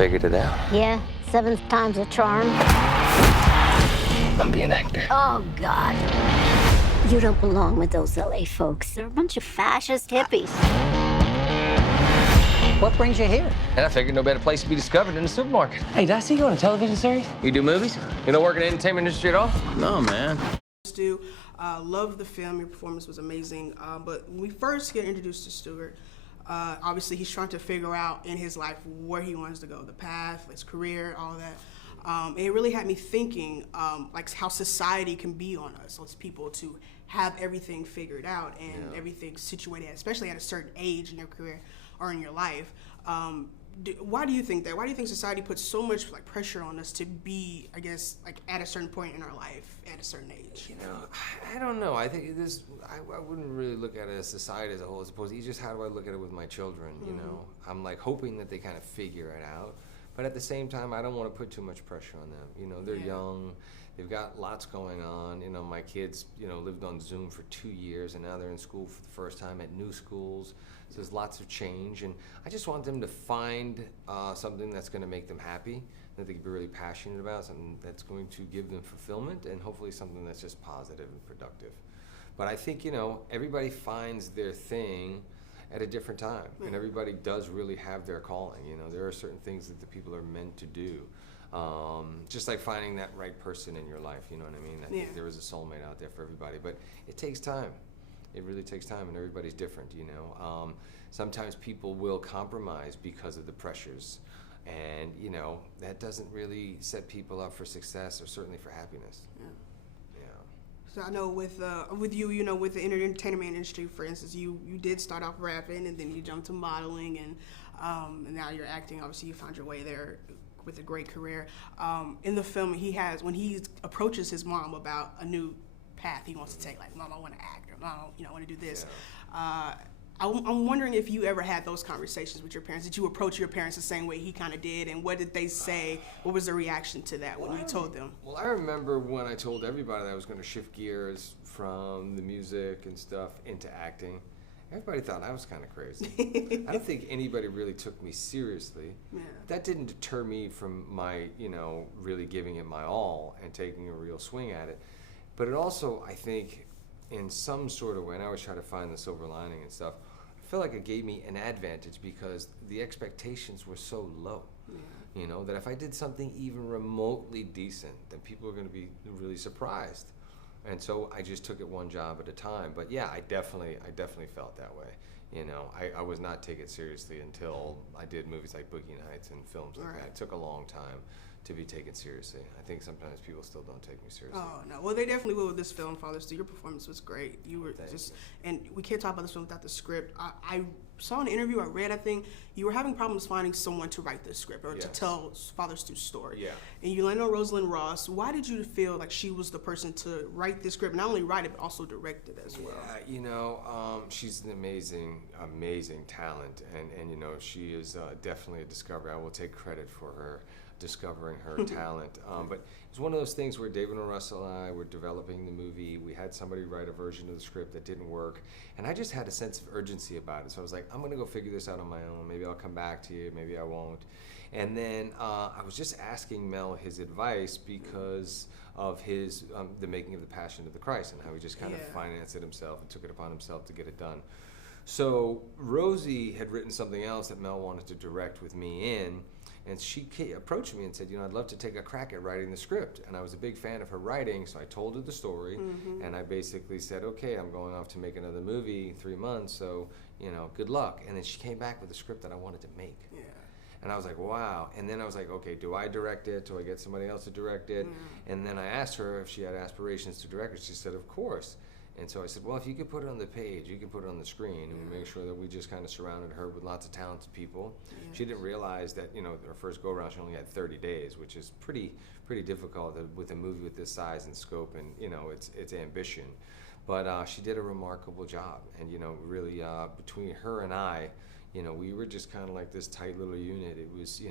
figured it out. Yeah, seventh time's a charm. I'm being an actor. Oh, God. You don't belong with those LA folks. They're a bunch of fascist hippies. What brings you here? And I figured no better place to be discovered than the supermarket. Hey, did I see you on a television series? You do movies? You don't work in the entertainment industry at all? No, man. Stu, loved the film. Your performance was amazing. But when we first get introduced to Stuart, obviously he's trying to figure out in his life where he wants to go, the path, his career, all that. And it really had me thinking, like how society can be on us as people to have everything figured out and everything situated, especially at a certain age in your career or in your life. Why do you think that? Why do you think society puts so much like pressure on us to be, I guess, like at a certain point in our life, at a certain age? You know, I don't know. I think this. I wouldn't really look at it as society as a whole, as opposed to just how do I look at it with my children? You know, I'm like hoping that they kind of figure it out, but at the same time, I don't want to put too much pressure on them. You know, they're young. They've got lots going on. You know, my kids, lived on Zoom for 2 years, and now they're in school for the first time at new schools. So there's lots of change, and I just want them to find something that's going to make them happy, that they can be really passionate about, something that's going to give them fulfillment, and hopefully something that's just positive and productive. But I think, everybody finds their thing at a different time, and everybody does really have their calling. There are certain things that the people are meant to do. Just like finding that right person in your life, you know what I mean? I think there is a soulmate out there for everybody, but it takes time. It really takes time, and everybody's different, Sometimes people will compromise because of the pressures, and, that doesn't really set people up for success or certainly for happiness. So I know with you, with the entertainment industry, for instance, you did start off rapping, and then you jumped to modeling, and now you're acting. Obviously, you found your way there with a great career. In the film, when he approaches his mom about a new path he wants to take, like, Mom, I want to act, or Mom, I want to do this. I'm wondering if you ever had those conversations with your parents. Did you approach your parents the same way he kind of did, and what did they say? What was the reaction to that when you told them? Well, I remember when I told everybody that I was going to shift gears from the music and stuff into acting. Everybody thought I was kind of crazy. I don't think anybody really took me seriously. Yeah. That didn't deter me from my, really giving it my all and taking a real swing at it. But it also, I think, in some sort of way, and I always try to find the silver lining and stuff, I feel like it gave me an advantage because the expectations were so low. Yeah. That if I did something even remotely decent, then people were going to be really surprised. And so I just took it one job at a time. But yeah, I definitely felt that way. I was not taken seriously until I did movies like Boogie Nights and films like that. It took a long time to be taken seriously. I think sometimes people still don't take me seriously. Oh, no. Well, they definitely will with this film, Father Stu. Your performance was great. You were and we can't talk about this film without the script. I saw an interview I read, I think, you were having problems finding someone to write the script or to tell Father Stu's story. Yeah. And you landed on Rosalind Ross. Why did you feel like she was the person to write the script, not only write it, but also direct it as well? Yeah, she's an amazing, amazing talent, and she is definitely a discovery. I will take credit for her discovering her talent. But it was one of those things where David and Russell and I were developing the movie. We had somebody write a version of the script that didn't work, and I just had a sense of urgency about it. So I was like, I'm going to go figure this out on my own. Maybe I'll come back to you, maybe I won't. And then I was just asking Mel his advice because of his the making of The Passion of the Christ and how he just kind of financed it himself and took it upon himself to get it done. So Rosie had written something else that Mel wanted to direct with me in, and she approached me and said, I'd love to take a crack at writing the script. And I was a big fan of her writing, so I told her the story, and I basically said, okay, I'm going off to make another movie in 3 months, so, good luck. And then she came back with a script that I wanted to make. Yeah. And I was like, wow. And then I was like, okay, do I direct it? Do I get somebody else to direct it? And then I asked her if she had aspirations to direct it. She said, of course. And so I said, well, if you could put it on the page, you can put it on the screen. And we make sure that we just kind of surrounded her with lots of talented people. Yes. She didn't realize that, her first go-around, she only had 30 days, which is pretty difficult with a movie with this size and scope and, its ambition. But she did a remarkable job. And, really between her and I, we were just kind of like this tight little unit. It was,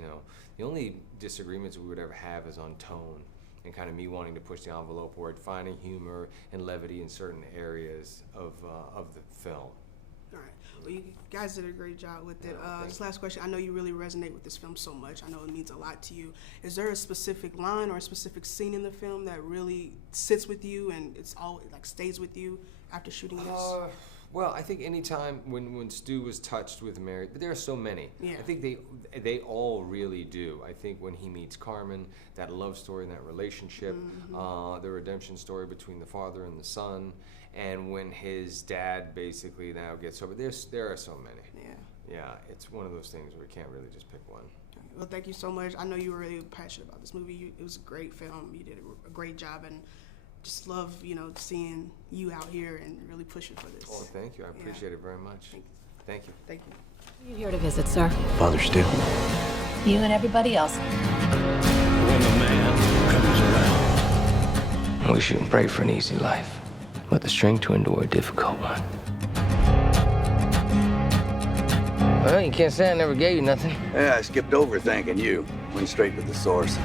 the only disagreements we would ever have is on tone. And kind of me wanting to push the envelope or finding humor and levity in certain areas of the film. All right. Well, you guys did a great job with it. This last question. I know you really resonate with this film so much. I know it means a lot to you. Is there a specific line or a specific scene in the film that really sits with you and it's all like stays with you after shooting this? Well, I think any time when Stu was touched with Mary, but there are so many. Yeah. I think they all really do. I think when he meets Carmen, that love story and that relationship, the redemption story between the father and the son, and when his dad basically now gets over. There are so many. Yeah. Yeah, it's one of those things where you can't really just pick one. Well, thank you so much. I know you were really passionate about this movie. It was a great film. You did a great job, and just love, seeing you out here and really pushing for this. Oh, thank you. I appreciate it very much. Thank you. Thank you. You here to visit, sir? Father Stu. You and everybody else. When the man comes around. We shouldn't pray for an easy life, but the strength to endure a difficult one. Well, you can't say I never gave you nothing. Yeah, I skipped over thanking you. Went straight to the source.